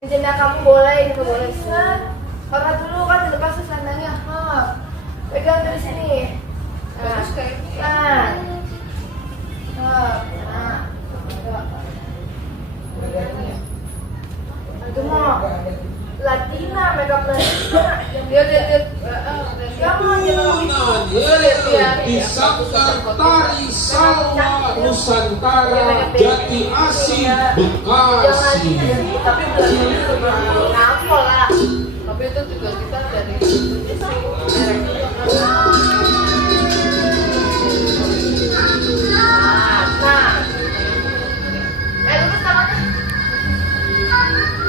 Jenda kamu boleh, ini boleh. Angkat dulu kan dilepas selendangnya. Pegang dari sini. Nah, itu mau Latina, makeup Latina. Dia Disangka Tari Salwa Nusantara Jati Asih Bekasi. Tapi belum ngapol lah. Tapi itu juga kita dari lurus tangannya.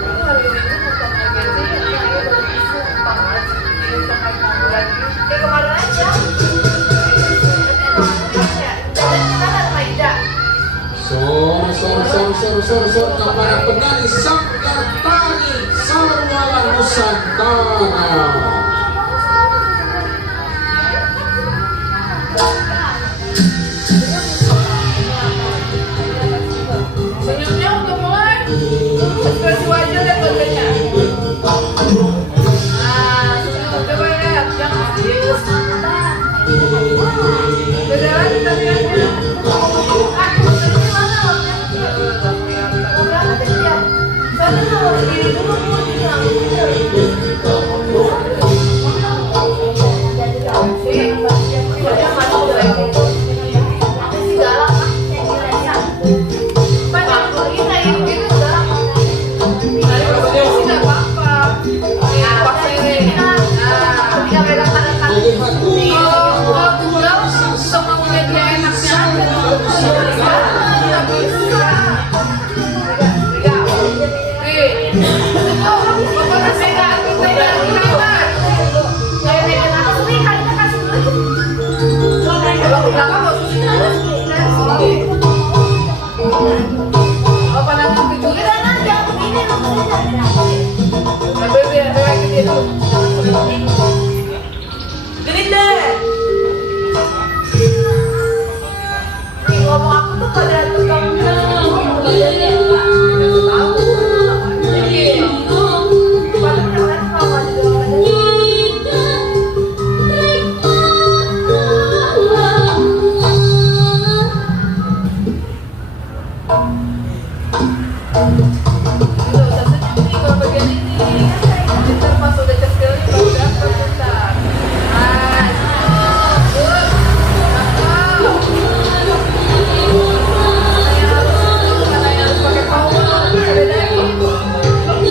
aku hari ini bukan agensi yang sumpah aja lagi Kayak kemarin aja. Sor kepada penari Sanggar Tari Salwa Nusantara. senyumnya udah mulai ekspresi wajah dan wajahnya. Senyum coba lihat, jangan serius. Beda lagi tariannya. Apa nanti begini? Jangan begini.